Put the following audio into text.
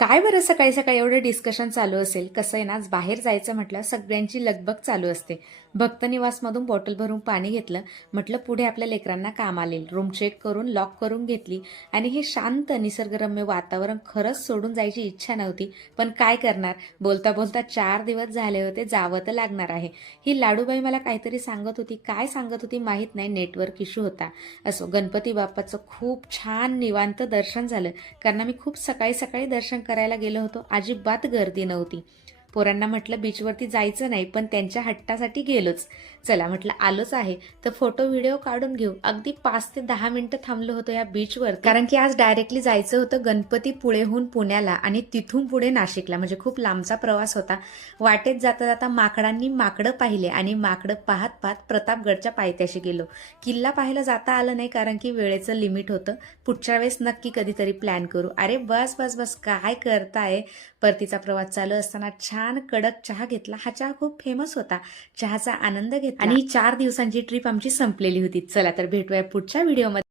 काय बरं सकाळी सकाळी एवढं डिस्कशन चालू असेल? कसं आहे ना, आज बाहेर जायचं म्हटलं सगळ्यांची लगबग चालू असते. भक्त निवासमधून बॉटल भरून पाणी घेतलं. म्हटलं पुढे आपल्या लेकरांना काम आलेल. रूम चेक करून लॉक करून घेतली आणि हे शांत निसर्गरम्य वातावरण खरंच सोडून जायची इच्छा नव्हती. पण काय करणार? बोलता बोलता 4 दिवस झाले होते, जावं तर लागणार आहे. ही लाडूबाई मला काहीतरी सांगत होती. काय सांगत होती माहीत नाही. नेटवर्क इश्यू होता. असो, गणपती बाप्पाचं खूप छान निवांत दर्शन झालं. कारण आम्ही खूप सकाळी सकाळी दर्शन करायला गेलो होतो. अजिबात गर्दी नव्हती. पोरांना म्हटलं बीचवरती जायचं नाही, पण त्यांच्या हट्टासाठी गेलोच. चला म्हटलं आलोच आहे तर फोटो व्हिडिओ काढून घेऊ. अगदी 5 ते 10 मिनिटं थांबलो होतो या बीचवर, कारण की आज डायरेक्टली जायचं होतं गणपतीपुळेहून पुण्याला आणि तिथून पुढे नाशिकला. म्हणजे खूप लांबचा प्रवास होता. वाटेत जाता जाता माकडांनी माकडं पाहिले आणि माकडं पाहत पाहत प्रतापगडच्या पायथ्याशी गेलो. किल्ला पाहायला जाता आलं नाही कारण की वेळेचं लिमिट होतं. पुढच्या वेळेस नक्की कधीतरी प्लॅन करू. अरे बस बस बस, काय करताय? परतीचा प्रवास चालू असताना छान कडक चहा घेतला. हा चहा खूप फेमस होता. चहाचा आनंद घेतला आणि 4 दिवसांची ट्रिप आमची संपलेली होती. चला तर भेटूया पुढच्या व्हिडिओमध्ये.